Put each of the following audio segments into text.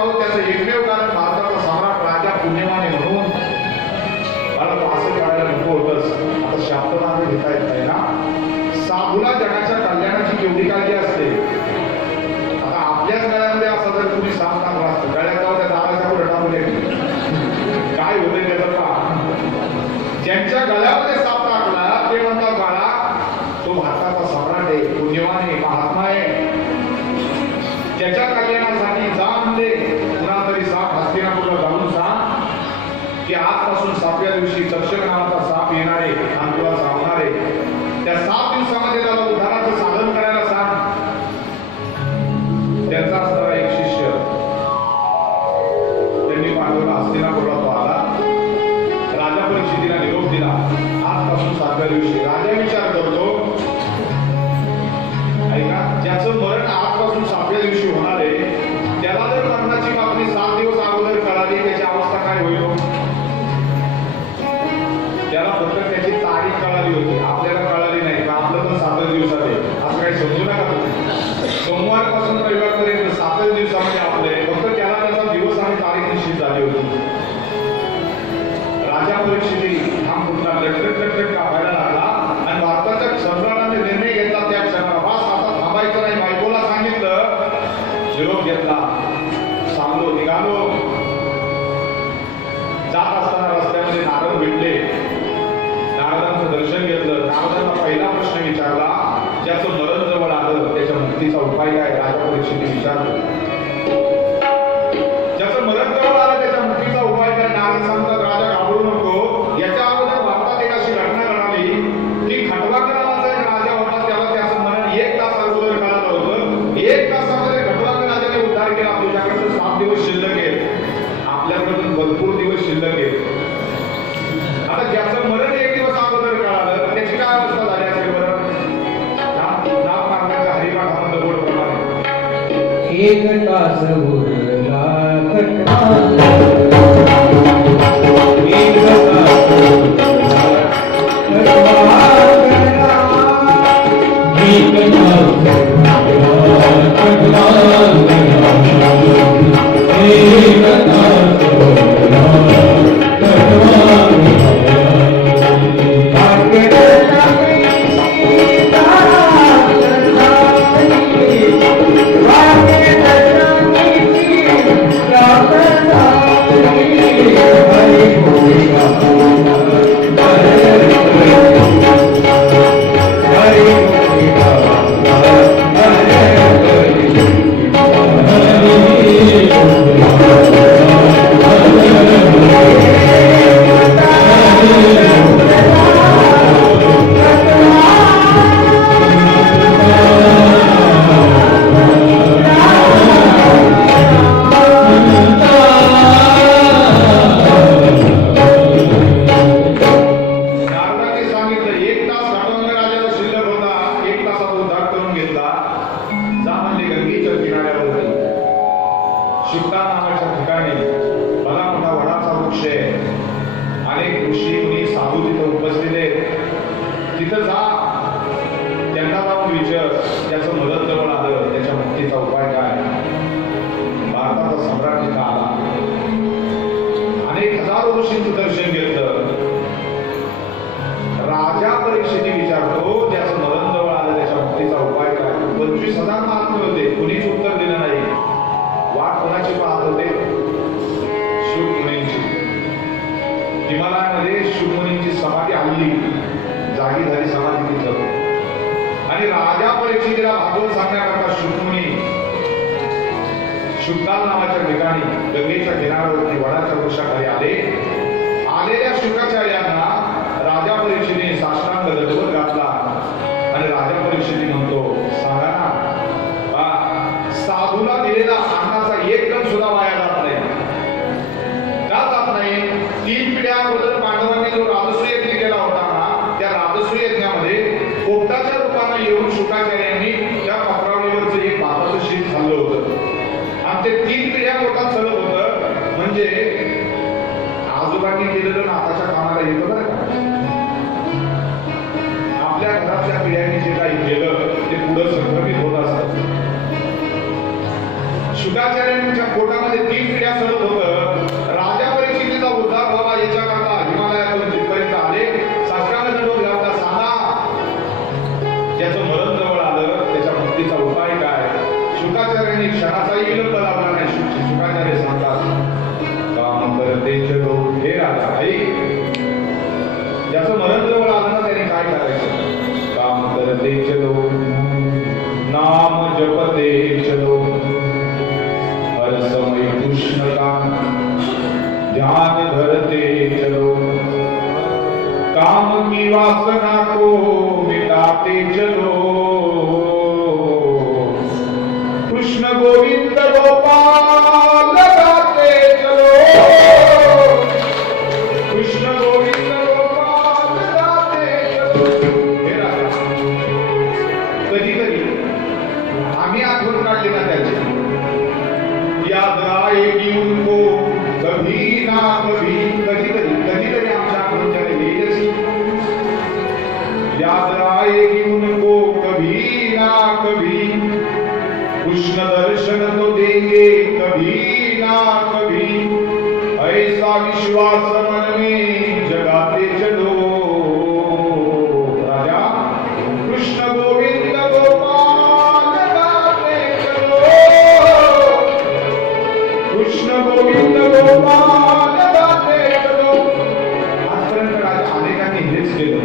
पाहू त्याचं एकमेव कारण भारताचा सम्राट राजा पुण्यवाने म्हणून मला तो असं करायला नको होतंच. आता शाब्दनाथ घेता येत नाही ना. साधूला जगाच्या कल्याणाची केवढी काळजी असते. आता आपल्याच गळ्यामध्ये असं जर तुम्ही साप टाकला असतं गळ्यात जाऊ त्या दाराच्या पुढे टाकून काय होते त्याचं का. ज्यांच्या गळ्यामध्ये साप टाकला ते म्हणतात बाळा तो भारताचा सम्राट आहे, पुण्यवान आहे, महात्मा आहे. त्याच्या कल्याणासाठी जा म्हणले पुन्हा तरी साप हस्तिनापूरला जाऊन सांग की आजपासून 7व्या दिवशी तक्षक नावाचा साप येणार आहे आणि तुला चावणार आहे. त्या 7 दिवसामध्ये त्याला उद्धाराचं साधन करायला सांग. त्यांचा असणारा एक शिष्य त्यांनी पाठवला हस्तिनापूरला. तो आला, राजा परीक्षितीला निरोप दिला. आजपासून 7व्या दिवशी राजा विचार करतो ऐका ज्याचं मरण आजपासून 7व्या दिवशी होणार आहे त्याला जर मरणाची बातमी 7 दिवस अगोदर कळाली त्याची अवस्था काय होईल. त्याला फक्त त्याची तारीख कळाली होती, आपल्याला कळाली नाही का. आपलं पण 7 दिवसात आहे असं काही समजू नका तुम्ही. सोमवारपासून रविवारपर्यंत 7 दिवसामध्ये आपले फक्त त्याला त्याचा दिवस आणि तारीख निश्चित झाली होती. राजा परीक्षिती हा पुन्हा लटकट कापायला लागला आणि भारताच्या सम्राटाने निर्णय घेतला त्या क्षणाला वास आता थांबायचं नाही. बायकोला सांगितलं, निरोप घेतला, चाललो निघालो. जात असताना रस्त्यामध्ये नारद भेटले. नारदांचं दर्शन घेतलं. नारदांना पहिला प्रश्न विचारला, ज्याचं मरण जवळ आलं त्याच्या मुक्तीचा उपाय काय. राजा परीक्षितीने विचारलं, ज्याचं मरण जवळ आलं त्याच्या मुक्तीचा उपाय काय. नारद सांगतात, राजा घाबरू नको. याच्या अगोदर भारतात एक अशी घटना घडली की खटवाकर नावाचा एक राजा होता. त्याला त्याचं मरण 1 तास अगोदर कळालं होतं. 1 तासामध्ये खटवाकर राजाने उद्धार केला. तुझ्याकडे 7 दिवस शिल्लक आहेत, आपल्याकडे पण भरपूर दिवस शिल्लक आहेत. आता ज्याचं मरण 1 दिवस अगोदर कळालं त्याची काय अवस्था झाली असेल बरं. नाव मार्गाच्या हरिपाठामध्ये बोल प्रमाणे 1 तास उरला तिथं जा, त्यांना जाऊन विचार त्याचं मदत जवळ आलं त्याच्या मुक्तीचा उपाय काय. भारताचा सम्राट तिथं आला. अनेक हजारो ऋषींचं दर्शन घेतलं. राजा परीक्षिती विचारतो ज्याचं मरण जवळ आलं त्याच्या मुक्तीचा उपाय काय. 25,000 महात्मे होते, कुणीच उत्तर दिलं नाही. वाट कोणाची पाहत होते. शुकमुनींची. हिमालयामध्ये शुकमुनींची समाधी हल्ली जागी झाली समाधी तिथं. आणि राजा परीक्षितीला भागवत सांगण्याकरता शुकमुनी शुकाल नावाच्या ठिकाणी गंगेच्या किनाऱ्यावरती वडाच्या वृक्षाखाली आले. आलेल्या शुकाचार्यांना राजा परीक्षितीने साष्टांग दंडवत घातला आणि राजा परीक्षिती म्हणतो, सांगा ना, साधूला दिलेला अन्नाचा 1 कण सुद्धा वाया जात नाही. का जात नाही. 3 पिढ्या अगोदर पांडवांनी जो राजसूय यज्ञ केला होता ना, त्या राजसूय यज्ञामध्ये पोपटाच्या रूपाने येऊन शुकाचार्यांनी त्या पत्रावळीवरचं एक भाताचं शीत खाल्लं होतं आणि ते 3 पिढ्या पोटात चलत होतं. म्हणजे आजोबांनी केलेलं नाताच्या कामाला येतं बरं का. आपल्या घरातल्या पिढ्यांनी जे काही केलं ते पुढे संक्रमित होत असतं. शुकाचार्यांच्या पोटामध्ये समय कृष्ण का ध्यान धरते चलो, काम की वासना को मिटाते चलो। कृष्ण गोविंद गोपाल गाते चलो, कृष्ण गोविंद गोपाल गाते चलो। हे राजा, कधी कधी आम्ही आठवण काढली ना त्याची, याद आएगी उनको कभी ना कभी, कधी आमच्या आठवण त्याने येईलच, याद आएगी उनको कभी ना कभी, कृष्ण दर्शन तो देंगे कभी ना कभी, ऐसा विश्वास मन में जगाते चलो। राजा, कृष्ण गोविंद गोपाल गाते चलो, कृष्ण गोविंद गोपाल गाते चलो। आजपर्यंत राजा अनेकांनी हेच केलं।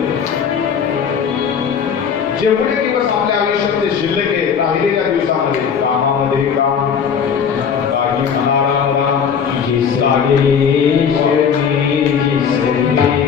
जेवढे दिवस आपल्या आयुष्यात ते शिल्लक आहे, राहिलेल्या दिवसामध्ये कामामध्ये काम, काही म्हणारा राम, जिस देश में जिस देश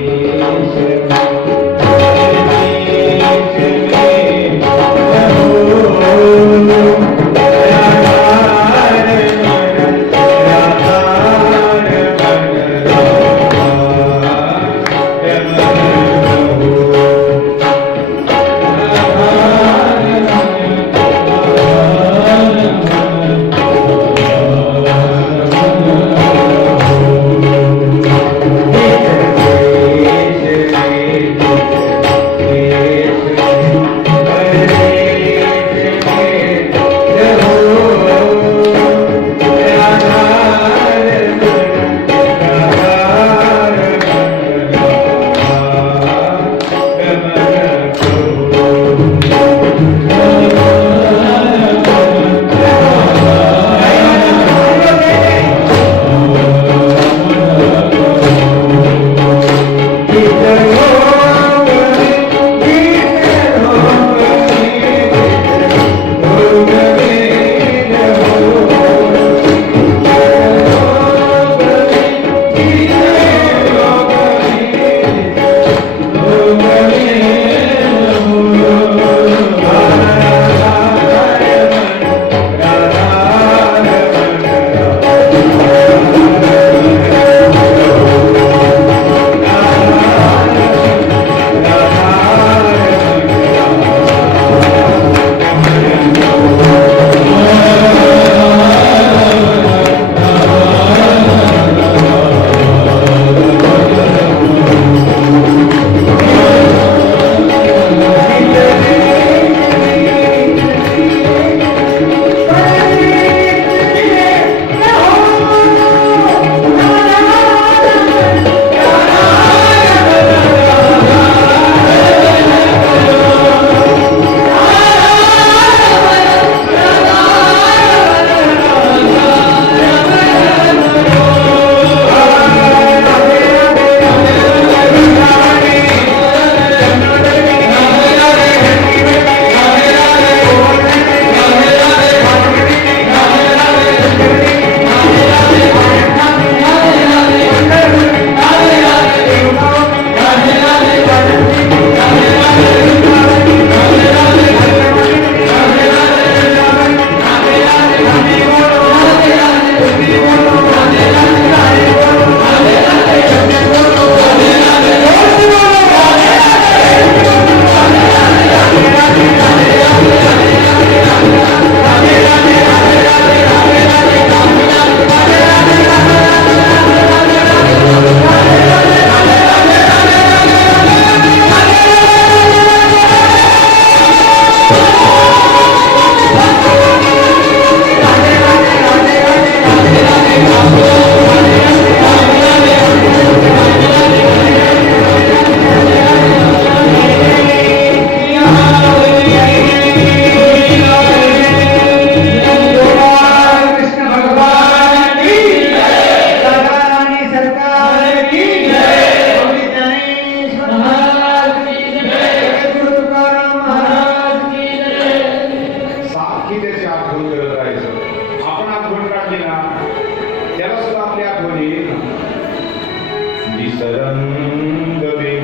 रंग में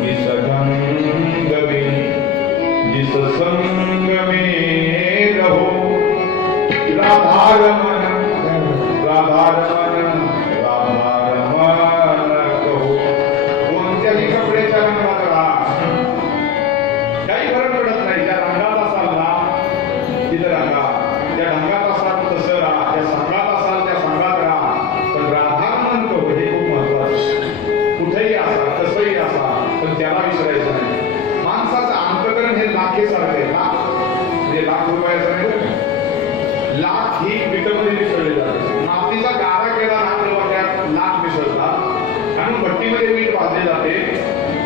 जिस ढंग में जिस संग में रहो राधा रमन राधा रमन राधा रमन कहो. कोणत्याही कपड्याच्या रंगात राहा, काही फरक पडत नाही. ज्या रंगात असाल ना तिथं रंगा, त्या रंगात असाल तसं राहा, त्या संघात असाल त्या संघात राहा, पण राधा रमन कहो हे खूप महत्वाचं. कुठेही असा कसंही असा पण त्याला विसरायचं नाही. माणसाचं अंतकरण हे लाखेसारखं आहे. लाख म्हणजे लाख रुपयाचं नाही बरं. लाख ही पिठामध्ये मिसळली जाते. मातीचा गारा केला ना तेव्हा त्यात लाख मिसळतात आणि भट्टीमध्ये मीठ भाजले जाते.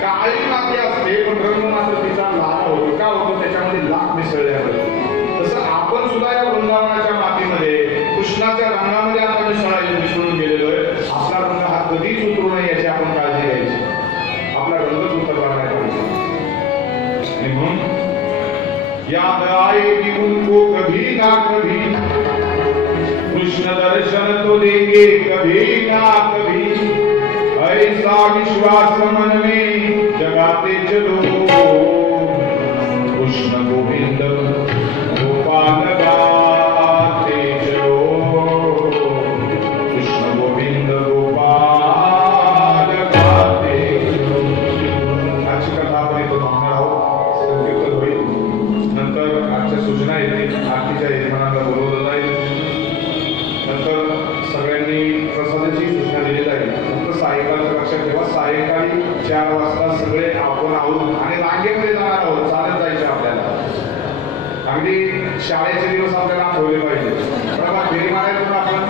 काळी माती असते पण रंग मात्र तिचा लाल होतो. का होतो? त्याच्यामध्ये लाख मिसळल्यामुळे. तसं आपण सुद्धा या वृंदावनाच्या मातीमध्ये कृष्णाच्या रंगामध्ये आता मिसळून गेलेलो आहे. आपला रंग हा कधीच उतरू नये याची आपण काळजी घ्यायची. आपला रंगच उतरला नाही पाहिजे. आणि म्हणून याद आएगी उनको कभी ना कभी, कृष्ण दर्शन तो देंगे कभी ना कभी, ऐसा विश्वास मन में जगाते चलो, कृष्ण गोविंद गोपाल गाते चलो, कृष्ण गोविंद गोपाल गाते चलो. आजची कथा आपण इथं थांबणार आहोत. संकीर्तन होईल, नंतर आजच्या सूचना येतील. आरतीच्या यजमानाला बोलवलं जाईल. नंतर सगळ्यांनी प्रसादाची सूचना दिली जाईल. फक्त सायंकाळचं लक्षात ठेवा, सायंकाळी 4 वाजता सगळे आपण आहोत आणि रांगेमध्ये जाणार आहोत. चालत जायचं आपल्याला. अगदी शाळेचे दिवस आपल्याला आठवले पाहिजे. बरोबर, फेरी मारायचं आपण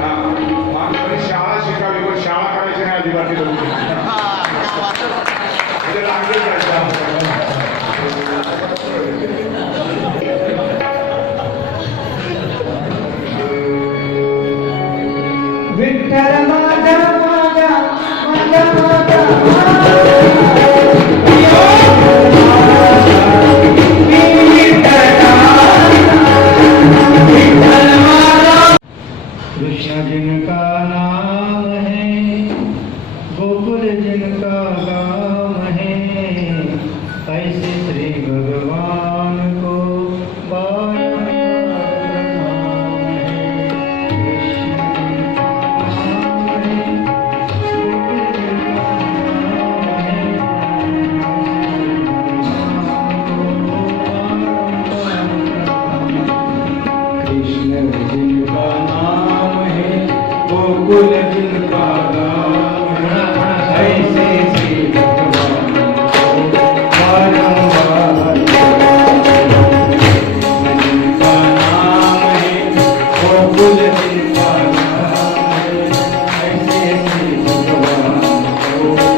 हा माणसाने शाळा शिकावी पण शाळा करायची नाही अजिबात. म्हणजे रांगेत जायचं. विठ्ठल माझा माझा माझा माझा कृष्ण जिनका नाम है, गोकुल जिनका गाम है, ऐसे श्री भगवान को बारंबार प्रणाम है. गोकुल जिनका नाम है, ऐसे श्री भगवान को बारंबार जिनका नाम है, गोकुल जिनका नाम है, ऐसे श्री भगवान को बारंबार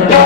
प्रणाम.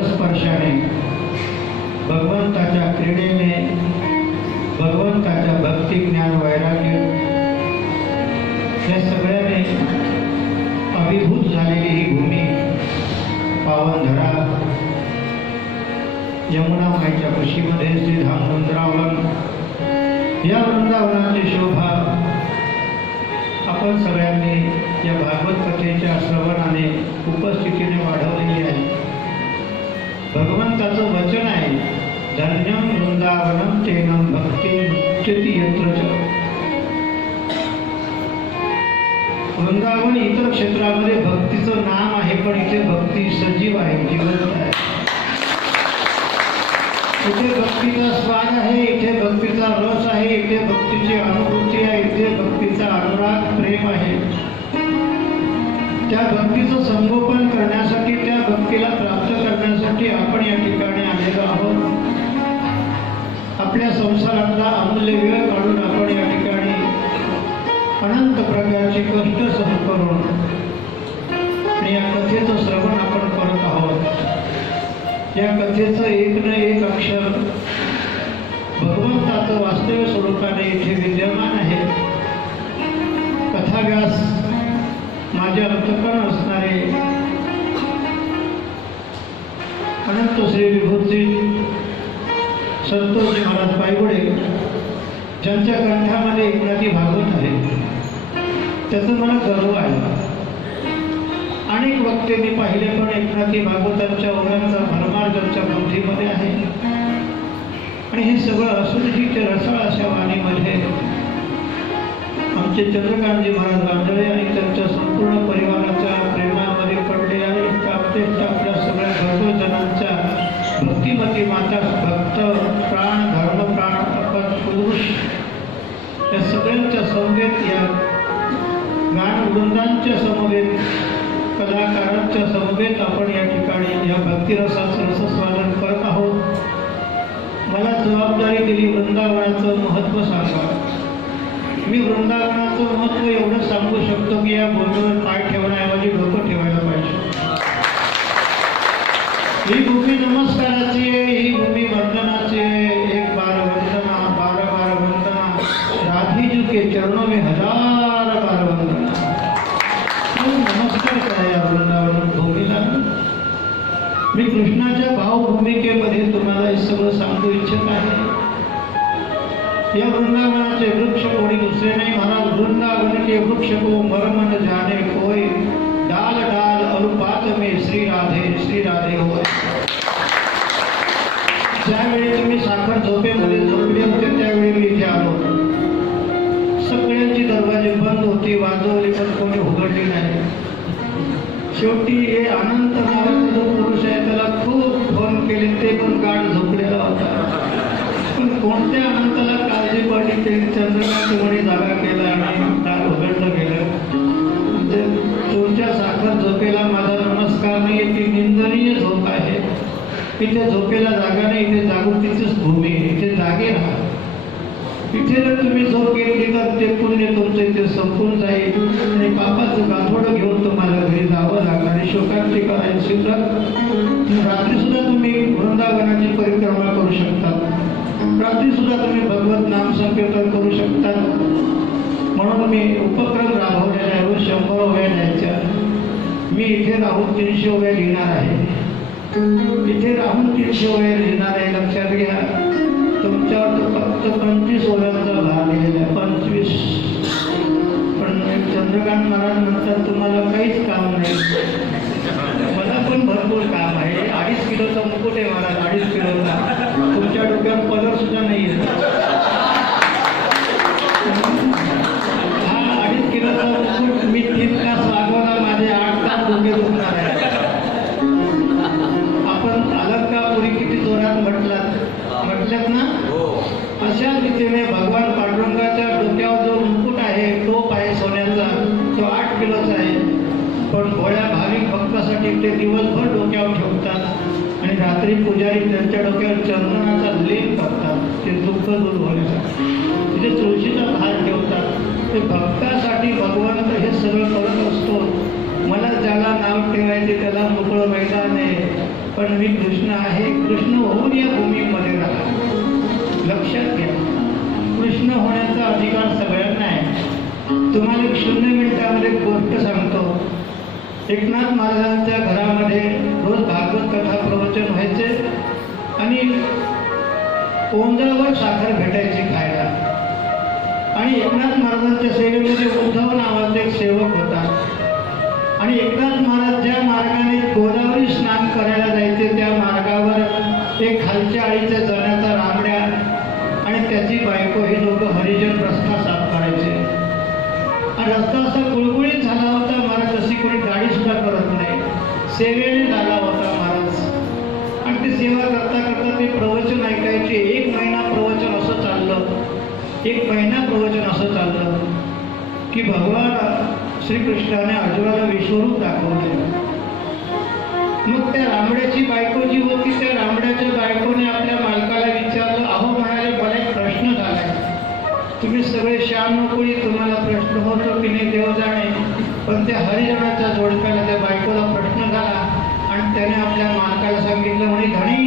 परस्पर्शाने, भगवंताच्या क्रीडेने, भगवंताच्या भक्ती ज्ञान वैराग्य या सगळ्याने अभिभूत झालेली ही भूमी पावनधरा यमुना माईच्या कुशीमध्ये श्रीधाम वृंदावन, या वृंदावनाची शोभा आपण सगळ्यांनी या भागवत कथेच्या श्रवणाने उपस्थितीने वाढवलेली आहे. भगवंताचं वचन आहे, धन्यं वृंदावनं तेनं भक्ती मुच्यति यत्र च. वृंदावन इतर क्षेत्रामध्ये भक्तीचं नाम आहे, पण इथे भक्ती सजीव आहे, जिवंत आहे. इथे भक्तीचा स्वाद आहे, इथे भक्तीचा रस आहे, इथे भक्तीची अनुभूती आहे, इथे भक्तीचा अनुराग प्रेम आहे. त्या भक्तीचं संगोपन करण्यासाठी, त्या भक्तीला प्राप्त करण्यासाठी आपण या ठिकाणी आलेलो आहोत. आपल्या संसारातला अमूल्य वेळ काढून आपण या ठिकाणी अनंत प्रकारची कष्ट सहन करून आणि या कथेचं श्रवण आपण करत आहोत. या कथेचं एक न एक अक्षर भगवंताचं वास्तव स्वरूपाने इथे विद्यमान आहे. कथाव्यास माझे अंतःकरण असणारे अनंत श्री विभूती संतोषजी महाराज पायगुडे, ज्यांच्या कंठामध्ये एकनाथी भागवत आहे, त्याचं मला गर्व आहे. अनेक वक्ते मी पाहिले, पण एकनाथी भागवतांच्या ओव्यांचा भरमार त्यांच्या बुद्धीमध्ये आहे. आणि हे सगळं असूनही ते रसाळ अशा वाणीमध्ये आमचे चंद्रकांतजी महाराज गांधळे आणि त्यांच्या संपूर्ण परिवाराच्या प्रेमामध्ये पडले आहे. आपल्या सगळ्या भरपूर जणांच्या भक्तिमती माता, भक्त प्राण, धर्मप्राण, अपन पुरुष या सगळ्यांच्या समवेत, या गानवृंदांच्या समवेत, कलाकारांच्या समवेत आपण या ठिकाणी या भक्तिरसाचं रसस्वादन करत आहोत. मला जबाबदारी दिली वृंदावनाचं महत्त्व सांगा. मी वृंदावनाचं महत्त्व एवढं सांगू शकतो की या बोलण्यावर पाय ठेवण्याऐवजी डोकं ठेवायला पाहिजे. ही भूमी नमस्काराची आहे, ही भूमी वंदनाची आहे. एक बार वंदना, 12 बार वंदना, राधीजी के चरणों में 1000 बार वंदना. नमस्कार करा या वृंदावन भूमीला. मी कृष्णाच्या भावभूमिकेमध्ये तुम्हाला हे सगळं सांगू इच्छित आहे. या वृंदावनाचे वृक्ष कोणी दुसरे नाही महाराज. वृंदावन के वृक्ष को मर्म न जाने कोई, डाल डाल अनुपात में श्री राधे होय. ज्यावेळी तुम्ही साखर झोपेमध्ये झोपले होते त्यावेळी मी इथे आलो. सगळ्यांची दरवाजे बंद होती, वाजवली, पण कोणी उघडली नाही. शेवटी हे अनंत नावाचा जो पुरुष आहे त्याला खूप फोन केले, ते पण गाढ झोपलेला होता. पण कोणत्या अनंताला काळजी पडली, ते चंद्रकांत म्हणे जागा केला आणि दार उघडलं गेलं. म्हणजे तुमच्या साखर झोपेला माझा नमस्कार नाही, ती निंदनीय झोप आहे. इथे झोपेला जागा नाही, इथे जागृतीचीच भूमी, इथे जागे राहा. इथे जर तुम्ही झोप घेतली तर ते पुण्य तुमचं इथे संपून जाईल आणि पापाचं गाठोडं घेऊन तुम्हाला घरी जावं लागणार आहे. शोकांती करायची तर रात्री सुद्धा तुम्ही वृंदावनाची परिक्रमा करू शकता. रात्री सुद्धा तुम्ही भगवत नाम संकीर्तन करू शकता. म्हणून मी उपक्रम राबवलेला आहे. रोज 100 ओव्या न्यायच्या. मी इथे राहून 300 ओव्या लिहिणार आहे. इथे राहून 300 ओव्या लिहिणार आहे. लक्षात घ्या, तुमच्यावर फक्त 25 ओव्यांचा भार दिलेला आहे. 25. पण चंद्रकांत महाराज म्हणतात तुम्हाला काहीच काम नाही. मला पण भरपूर काम आहे. 2.5 किलोचा मुकुट आहे महाराज, 2.5 किलोचा. तुमच्या डोक्यावर पदर सुद्धा नाही आहे. हा 2.5 किलोचा मुकुट मी 3 तास वागवला, माझे 8 तास डोके दुखणार आहे. आपण अलंकापुरी किती जोरात म्हटल्यात ना, अशा रीतीने भगवान पांडुरंगाच्या डोक्यावर जो मुकुट आहे, टोप आहे सोन्याचा, तो 8 किलोचा आहे. पण भोळ्या भाविक भक्तासाठी ते दिवसभर डोक्यावर ठेवतात आणि रात्री पुजारी त्यांच्या डोक्यावर चंदनाचा लेप करतात, ते दुःख दूर होण्यासाठी. तिथे तुळशीचा भार ठेवतात. ते भक्तासाठी भगवंत हे सगळं करत असतो. मला ज्याला नाव ठेवायचे त्याला मोकळं मैदान आहे, पण मी कृष्ण आहे, कृष्ण होऊन या भूमीमध्ये राहा. लक्षात घ्या, कृष्ण होण्याचा अधिकार सगळ्यांना आहे. तुम्हाला एक 0 मिनिटामध्ये एक गोष्ट सांगतो. एकनाथ महाराजांच्या घरामध्ये रोज भागवत कथा प्रवचन व्हायचे आणि ओंजावर साखर भेटायची खायला. आणि एकनाथ महाराजांच्या सेवेमध्ये उद्धव नावाचा एक सेवक होता. आणि एकनाथ महाराज ज्या मार्गाने गोदावरी स्नान करायला जायचे त्या मार्गावर एक खालच्या आळीच्या जण्याचा रामड्या आणि त्याची बायको ही दोघं हरिजन रस्ता साफ करायचे. आणि रस्ता असा गुळगुळीत झाला होता. महाराज अशी कोणी गाडी सुद्धा करत नाही, सेवेने झाला होता महाराज. आणि ते सेवा करता करता ते प्रवचन ऐकायचे. 1 महिना प्रवचन असं चाललं, 1 महिना प्रवचन असं चाललं की भगवान श्रीकृष्णाने अर्जुनाला विश्वरूप दाखवले. मग त्या रामड्याची बायको जी होती त्या रामड्याच्या बायकोने आपल्या मालकाला विचारलं, अहो म्हणाले मला एक प्रश्न झालाय, तुम्ही सगळे श्याम नकोळी, तुम्हाला प्रश्न होतो की नाही देव जाणे, पण त्या हरिजनाच्या जोडप्याला त्या बायकोला प्रश्न झाला. आणि त्याने आपल्या मालकाला सांगितलं, म्हणे धणी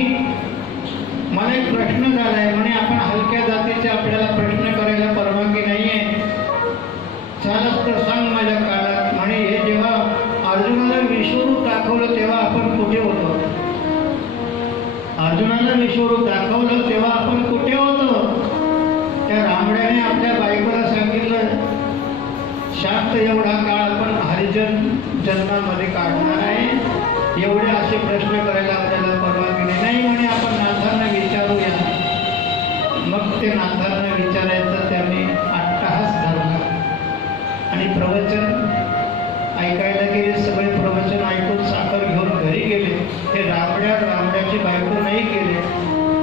मला एक प्रश्न झालाय, म्हणे आपण हलक्या जातीचे, आपल्याला प्रश्न करायला परवानगी नाहीये, झालंच तर सांग माझ्या काळात. म्हणे हे जेव्हा अर्जुनाला विश्वरूप दाखवलं तेव्हा आपण कुठे होतो? अर्जुनाला विश्वरूप दाखवलं तेव्हा आपण कुठे होतो? त्या रामड्याने आपल्या बायकोला सांगितलं, शांत एवढा काळ आपण हरिजन जन्मामध्ये काढणार आहे, एवढे असे प्रश्न करायला आपल्याला परवानगी नाही. म्हणे आपण नाथांना विचारूया. मग ते नाथांना विचारायचं त्याने अट्टहास धरला आणि प्रवचन ऐकायला गेले. सगळे प्रवचन ऐकून साखर घेऊन घरी गेले. ते रामड्याची बायको नाही गेले.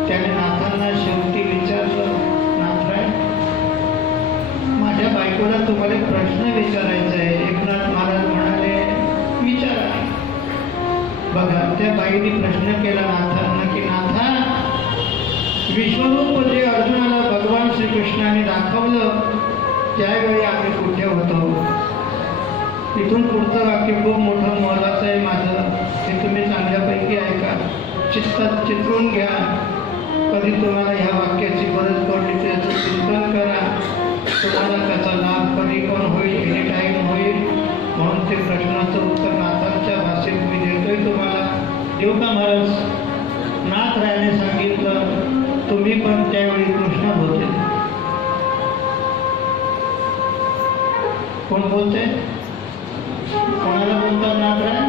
त्याने नाथांना शेवटी विचारलं, नाथराय माझ्या बायकोला तुम्हाला एक प्रश्न विचारायचा आहे. एकनाथ महाराज म्हणाले, विचारा. बघा त्या बाईने प्रश्न केला नाथांना की नाथा, विश्वरूप जे अर्जुनाला भगवान श्रीकृष्णाने दाखवलं त्यावेळी आम्ही कुठे होतो? इथून पुढचं वाक्य खूप मोठं मोलाचं आहे माझं, ते तुम्ही चांगल्यापैकी ऐका, चित्तात चित्रून घ्या. कधी तुम्हाला ह्या वाक्याची गरज पडली त्याचं चिंतन करा. तुम्हाला त्याचा लाभ कधी पण होईल, एनी टाईम होईल. म्हणून ते प्रश्नाचं उत्तर नाथांच्या भाषेत मी देतोय तुम्हाला. देऊ का महाराज? नाथरायाने सांगितलं, तुम्ही पण त्यावेळी कृष्ण होते. कोण बोलते? कोणाला बोलतात नाथराय?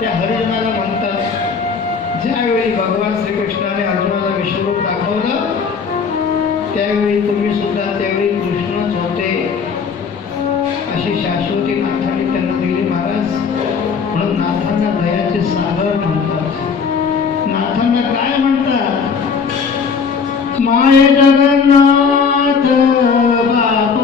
त्या हरिजनाला म्हणतात. ज्यावेळी भगवान श्रीकृष्णाने अर्जुनाला विश्वरूप दाखवलं त्यावेळी तुम्ही सुद्धा त्यावेळी कृष्णच होते, अशी शाश्वती नाथांनी त्यांना दिली महाराज. म्हणून नाथांना दयाचे सागर म्हणतात. नाथांना काय म्हणतात? माय जगन्नाथ बाप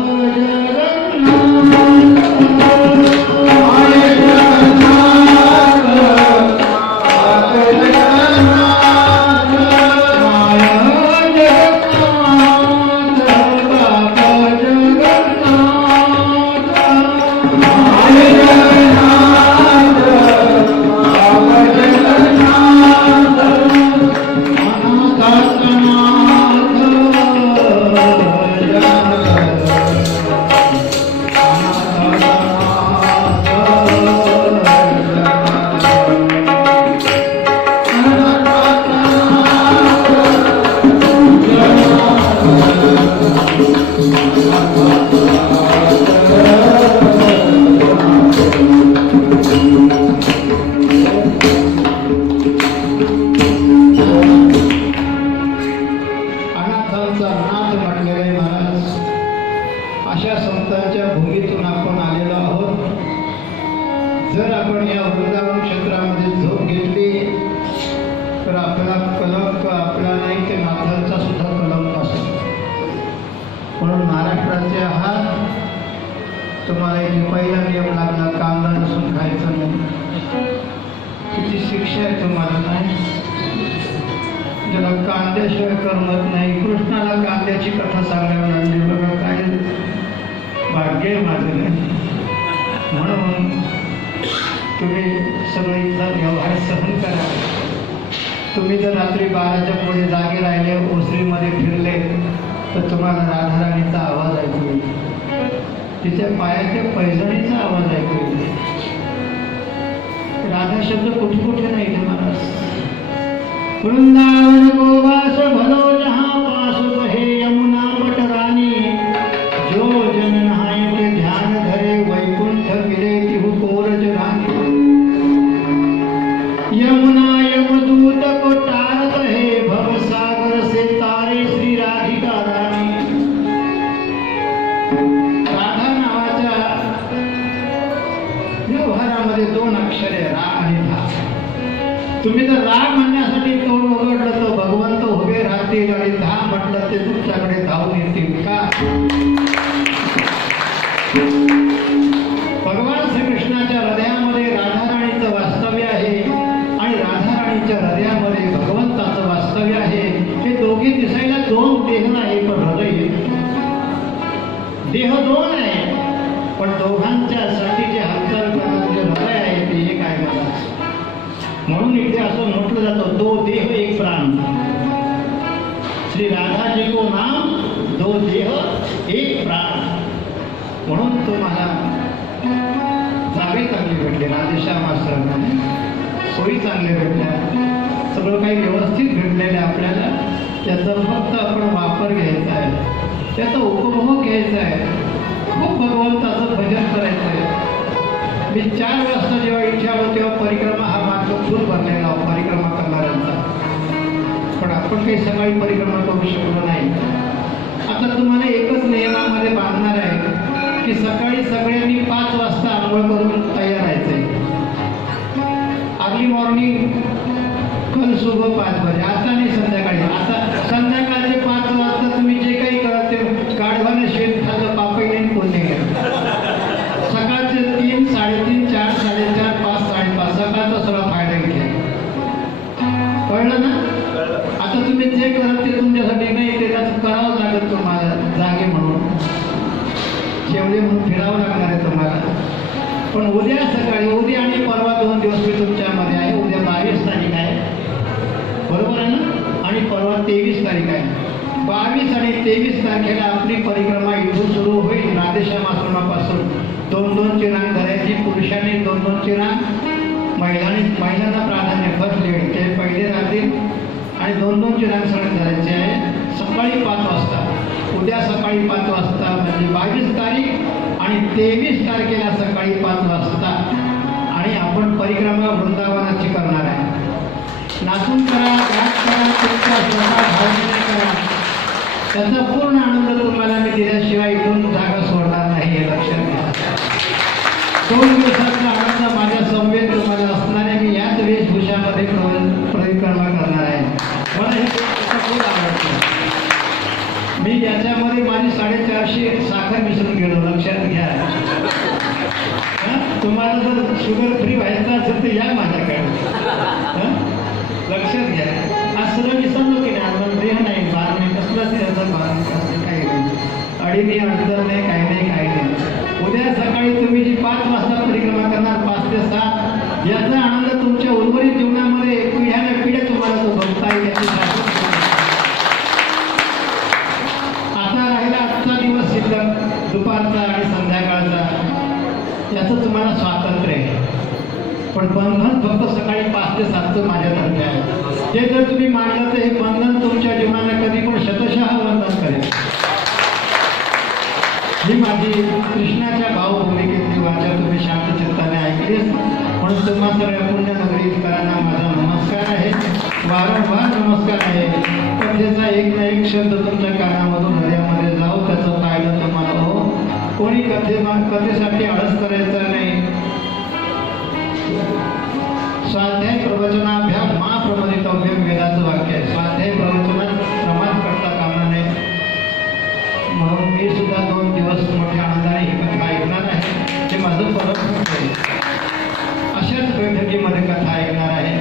जर आपण या वृंदावन क्षेत्रामध्ये झोप घेतली तर आपला कलंक आपला नाही ते नाथांचा सुद्धा कलंक असतो. म्हणून महाराष्ट्राचे आहात, तुम्हाला एक पहिला नियम लागला, कांदा लसूण खायचं नाही. किती शिक्षा आहे तुम्हाला नाही? ज्याला कांद्याशिवाय करमत नाही. कृष्णाला कांद्याची कथा सांगायला लागली. बघा काय भाग्य माझं नाही. म्हणून तुम्ही सगळे इथला व्यवहार सहन करा. तुम्ही जर रात्री 12च्या पुढे जागे राहिले, ओसरीमध्ये फिरले, तर तुम्हाला राधाराणीचा आवाज ऐकू येईल. तिच्या पायाच्या पैजणीचा आवाज ऐकू येईल. राधा शब्द कुठे कुठे नाही रे महाराज. वृंदावन गोवास भलो जहाँ पास बहे यमुना पटरानी, जो जन नहाय के ध्यान धरे वैकुंठ मिले तिहु कोरज रानी. यमुना यमदूत को टारत है, भव सागर से तारे श्री राधिका रानी. राधा नावाच्या व्यवहारामध्ये 2 अक्षरे रा आणि धा. तुम्ही जर रा म्हणण्यासाठी तोंड उघडलं तर भगवंत उभे राहतील, आणि धा म्हटलं ते तुमच्याकडे धावून येतील का. भगवान श्रीकृष्णाच्या हृदयामध्ये राधाराणीचं वास्तव्य आहे, आणि राधाराणीच्या हृदयामध्ये भगवंताचं वास्तव्य आहे. हे दोघे दिसायला 2 देह नाही, पण हृदय एक. देह 2 आहे, पण दोघांच्या साठी जे हालचाल करणारं जे हृदय आहे ते एक आहे महाराज. म्हणून इथे असं म्हटलं जातं 2 देह 1 प्राण. श्री राधा जी को नाम 2 देह 1 प्राण. म्हणून तुम्हाला जागे चांगली भेटले, राधेश्याम आश्रमाने सोयी चांगल्या भेटल्या, सगळं काही व्यवस्थित भेटलेलं आहे आपल्याला. त्याचा फक्त आपण वापर घ्यायचा आहे, त्याचा उपभोग घ्यायचा आहे. खूप भगवंताचं भजन करायचं आहे. मी 4 वाजता जेव्हा इच्छा होती तेव्हा परिक्रमा हा मार्ग फुल भरलेला हो परिक्रमा करणाऱ्यांचा. पण आपण काही सकाळी परिक्रमा करू शकलो नाही. आता तुम्हाला एकच नियमामध्ये बांधणार आहे की सकाळी सगळ्यांनी 5 वाजता आंघोळ करून तयार राहायचंय. अर्ली मॉर्निंग कल सुबह 5 बजे. आता नाही संध्याकाळी. आता संध्याकाळचे 5 वाजता तुम्ही जे काही करत ते गाढवाने शेत खाल्लं, पापई नाही कोणी सकाळचे 3, 3:30, 4, 4:30, 5, 5:30 सकाळचा सगळा फायदा घ्या. कळलं ना. आता तुम्ही जे करत ते तुमच्यासाठी नाही, ते करावं लागेल तुम्हाला जागे म्हणून. शेवटे म्हणून फिरावं लागणार आहे तुम्हाला. पण उद्या सकाळी, उद्या आणि परवा 2 दिवस मी तुमच्यामध्ये आहे. उद्या 22 तारीख आहे, बरोबर आहे ना, आणि परवा 23 तारीख आहे. 22 आणि 23 तारखेला आपली परिक्रमा इथून सुरू होईल. राधेश्याम आश्रमापासून 2-2 चिरांग धरायची. पुरुषांनी 2-2 चिरांग, महिलांना प्राधान्य फर्स्ट लेड ते पहिले राहतील, आणि 2-2 चिरांग सगळे धरायचे आहे. सकाळी 5 वाजता, उद्या सकाळी 5 वाजता, म्हणजे 22 तारीख आणि 23 तारखेला सकाळी 5 वाजता. आणि आपण परिक्रमा वृंदावनाची करणार आहे. नाचून करा, गात करा, तुमच्या स्वतः भावनेने करा. त्याचा पूर्ण आनंद तुम्हाला मी दिल्याशिवाय इथून जागा सोडणार नाही, हे लक्षात घ्या. 2 दिवसाचा आनंद माझ्या समवेत तुम्हाला असणार आहे. मी याच वेशभूषामध्ये परिक्रमा करणार आहे. मला हे खूप आवडतं. मी याच्यामध्ये माझी 450 साखर मिसळून गेलो, लक्षात घ्या. तुम्हाला जर शुगर फ्री व्हायचं असेल तर या माझ्याकडे. लक्षात घ्या. आज सगळं विसरलो की नाही, देह नाही, बार नाही, कसलाच याचा बार कसं काही नाही, अडीने अडचण नाही, काही नाही, काही नाही. उद्या सकाळी तुम्ही जी 5 वाजता परिक्रमा करणार, 5 ते 7, याचा आनंद तुमच्या उर्वरित जीवनामध्ये पिढ्याने पिढ्या तुम्हाला तो भोगता येईल. याची खात्री. आता राहिला आजचा दिवस शिल्लक, दुपारचा आणि संध्याकाळचा, याचं तुम्हाला स्वातंत्र्य आहे. पण बंधन फक्त सकाळी 5 ते 7चं माझ्यातर्फे आहे. ते जर तुम्ही मानलं तर हे बंधन तुमच्या जीवनाला कधी पण शतशः बंधन करेल. ही माझी कृष्णाच्या भावभूमिकेतली वाचा तुम्ही शांत चित्ताने ऐकलीच. म्हणून तुम्हा सगळ्या पुण्यनगरीकरांना माझा नमस्कार आहे, वारंवार नमस्कार आहे. कथेचा एक ना एक शब्द तुमच्या कानामधून हृदयामध्ये जाऊ, त्याचं पाहिलं तुम्हाला हो. कोणी कथेसाठी आळस करायचा नाही. स्वाध्याय प्रवचनाभ्याम मा प्रमदितव्यम वेदाचं वाक्य आहे. स्वाध्याय प्रवचनात प्रमाण करता कामा नये. म्हणून मी सुद्धा 2 दिवस मोठ्या आनंदाने ही कथा ऐकणार आहे. ते माझं परम आहे. अशाच बैठकीमध्ये कथा ऐकणार आहे.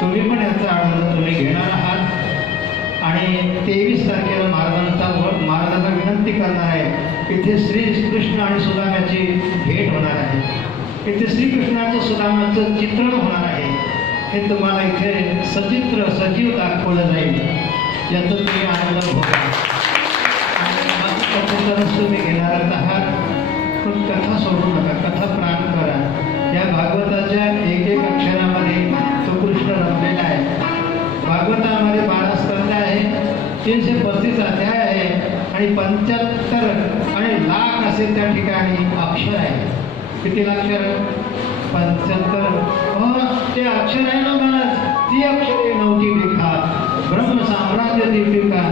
तुम्ही पण याचा आनंद तुम्ही घेणार आहात. आणि 23 तारखेला महाराजांना विनंती करणार आहे. इथे श्रीकृष्ण आणि सुदाम्याची भेट होणार आहे. इथे श्रीकृष्णाचं सुदामाचं चित्रण होणार आहे. हे तुम्हाला इथे सचित्र सजीव दाखवलं जाईल, याचा तुम्ही आनंद भोगा. कथेतरच तुम्ही घेणारच आहात, पण कथा सोडू नका, कथा प्राण करा. या भागवताच्या एक एक अक्षरामध्ये तो कृष्ण रमलेला आहे. भागवतामध्ये 12 स्कंद आहे, 335 अध्याय आहे आणि 75 आणि लाख असे त्या ठिकाणी अक्षर आहे. किती अक्षर? 75. ते अक्षर आहे ना महाराज, ती अक्षरे नव्हती लेखा ब्रह्म साम्राज्य दीपिका.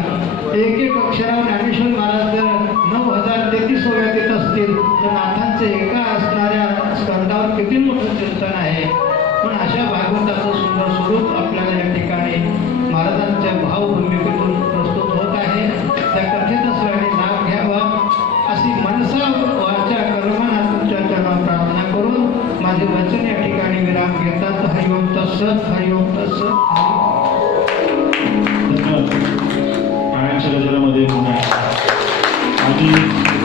एक एक अक्षरावर ज्ञानेश्वर महाराज जर 9033 ओव्या देत असतील तर नाथांचे एका असणाऱ्या स्कंदावर किती मोठं चिंतन आहे. पण अशा भागवताचं सुंदर स्वरूप आपल्याला या ठिकाणी महाराजांच्या भावभूमिकेतून प्रस्तुत होत आहे. त्या कथेचा सगळ्यांनी लाभ घ्यावा अशी मनसा वाचा कर्मना तुमच्या चरणावर प्रार्थना करून माझे वचन या ठिकाणी विराम घेतात. हरिओम तत्सत, हरिओम तत्सत. टाळ्यांच्या गजरामध्ये पुन्हा आधी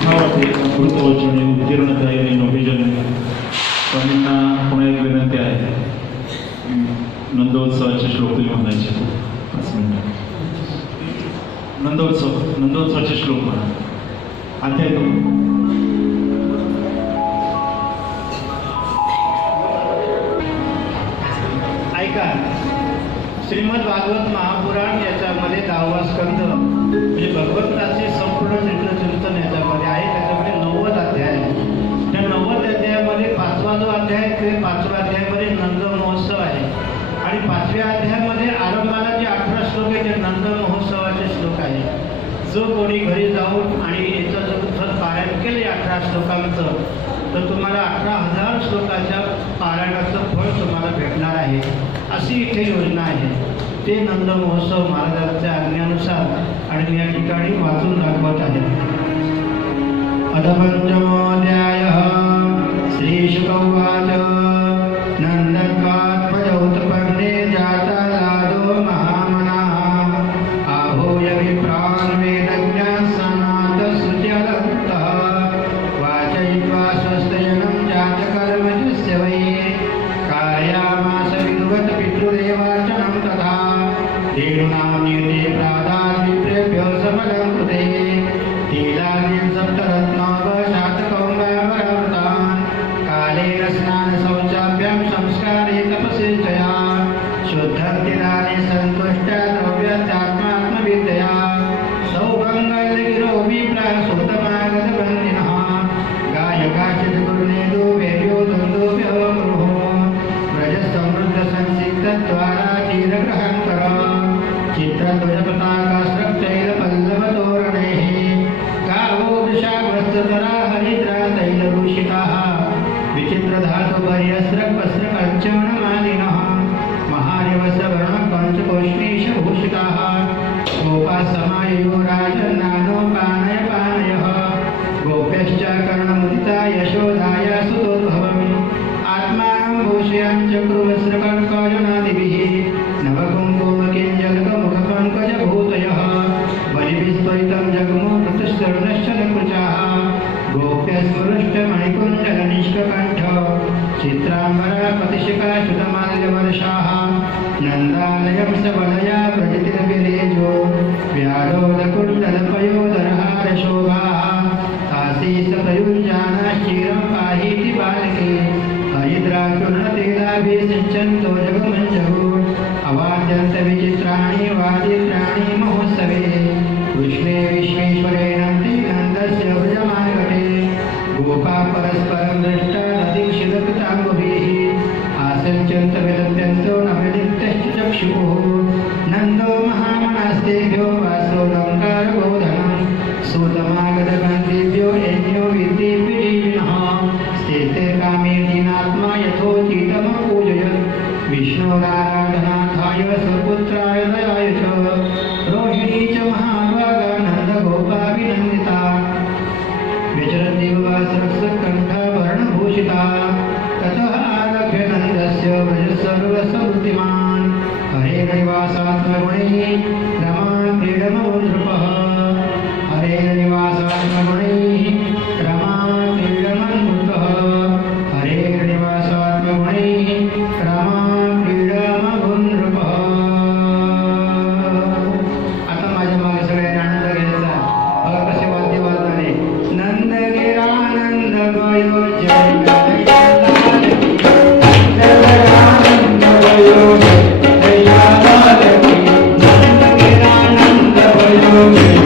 भावाचे अमृतवचने उत्तीर्ण तयारी नोभिजन. स्वामींना पुन्हा एक विनंती आहे, नंदोत्सवाचे श्लोक म्हणायचे. 5 मिनिटं. नंदोत्सवाचे श्लोक म्हणा. अध्याय 2. ऐका, श्रीमद भागवत महापुराण याच्यामध्ये 10वा स्कंद म्हणजे भगवंताचे संपूर्ण चिंतन याच्यामध्ये आहे. त्याच्यामध्ये 90 अध्याय आहे. त्या 90 अध्यायामध्ये 5वा जो अध्याय ते 5व्या अध्यायामध्ये नंद महोत्सव आहे आणि 5व्या अध्यायामध्ये आरंभाला जे 18 श्लोक आहे ते नंद महोत्सवाचे श्लोक आहे. जो कोणी घरी जाऊन आणि याचं जर पारायण केले 18 श्लोकांचं तर तुम्हाला 18,000 श्लोकाच्या पारायणाचं फळ तुम्हाला भेटणार आहे. अशी इथे योजना आहे. ते नंद महोत्सव महाराजांच्या आज्ञेनुसार आणि मी या ठिकाणी वाचून दाखवत आहे. अधपंचमोऽध्यायः. श्रीशुक उवाच. नन्दत्वात्मजौतपर्णे जाता लादो महामनाः आहूय विप्रान् वेदज्ञाः सनातश्रुत्यलब्धः वाचयित्वा स्वस्तयनं जातकर्मजस्य वै कारयामास विनुवत् पितृदेवार्चनं तथा धेनूनां नियते प्रादात् विप्रेभ्यो समलं कृते लीलादीं सप्तरत्नोपशातकौमावरावृतान् कालेन स्नानशौचाभ्यां संस्कारे तपसेचया शुद्धक्तिदाने सन्तुष्टा द्रव्यत्यात्मात्मविद्यया सौभङ्गलगिरो विप्रासुतमागतबन्दिनः गायकाचित् गुरुनेदो वेद्यो द्वन्द्वोऽभ्यवमुरुः व्रजसमृद्धसंसिक्तद्वारा चीरग्रहं कर चित्रध्वजपताकास्रक्तैलपल्लवतोरणैः गावो वृषावस्त्रधरा हरिद्रा तैलभूषिताः विचित्रधातुपर्यस्रक्वस्त्रकञ्चनमालिनः महानिवस्त्रवर्णपञ्चकोष्णीशभूषिताः गोपासमायुः राजन्नानोपानयपानयः गोप्यश्च कर्णमुदिता यशोदाया सुतोद्भवम् आत्मानं भूषयञ्चक्रुवस्त्रकर्कजनादिभिः नवकुङ्कुमकिञ्जलकमुखपङ्कजभूतयः वलिभिस्त्वरितं जगमो ऋतुश्चरणश्चलकृचाः गोप्यस्मरुष्टमणिकुञ्जलनिष्ककण्ठ चित्राम्बरापतिशिखाश्रुतमाल्यवर्षाः नन्दालयं सबलया प्रजितिर्विरेजो व्यालोदकुण्डलपयोदरहारशोभाः काशीसप्रयुञ्जानाश्चिरं पाहीति बालके हरिद्राचूर्णतेलाभिषिञ्चन्तो जगमञ्जगो अवाद्यन्तविचित्राणि वादित्राणि महोत्सवे कृष्णे विश्वेश्वरे नन्दी नन्दस्य व्रजमागते गोपा परस्परं दृष्टा नदीक्षिदकृताम्बुभिः आसञ्चन्तविदत्यन्तो न विलिप्तश्च चक्षुः नन्दो महामनास्तेभ्यो वासो लङ्कारगोधनं सूतमागतगन्धेभ्यो यज्ञो विद्येऽपि स्थिते कामेऽधीनात्मा यथोचितमपूजयन् विष्णोराराधनार्थाय स्वपुत्राय दयाय च रोहिणी च महाभागा नन्दगोपाभिनन्दिता विचरद्दिवसरस्कण्ठवर्णभूषिता ततः आरभ्य नन्दस्य व्रजसर्वसमुद्धिमान् हरेर्निवासात्मगुणैः रमा क्रीडमो नृपः हरेर्निवास में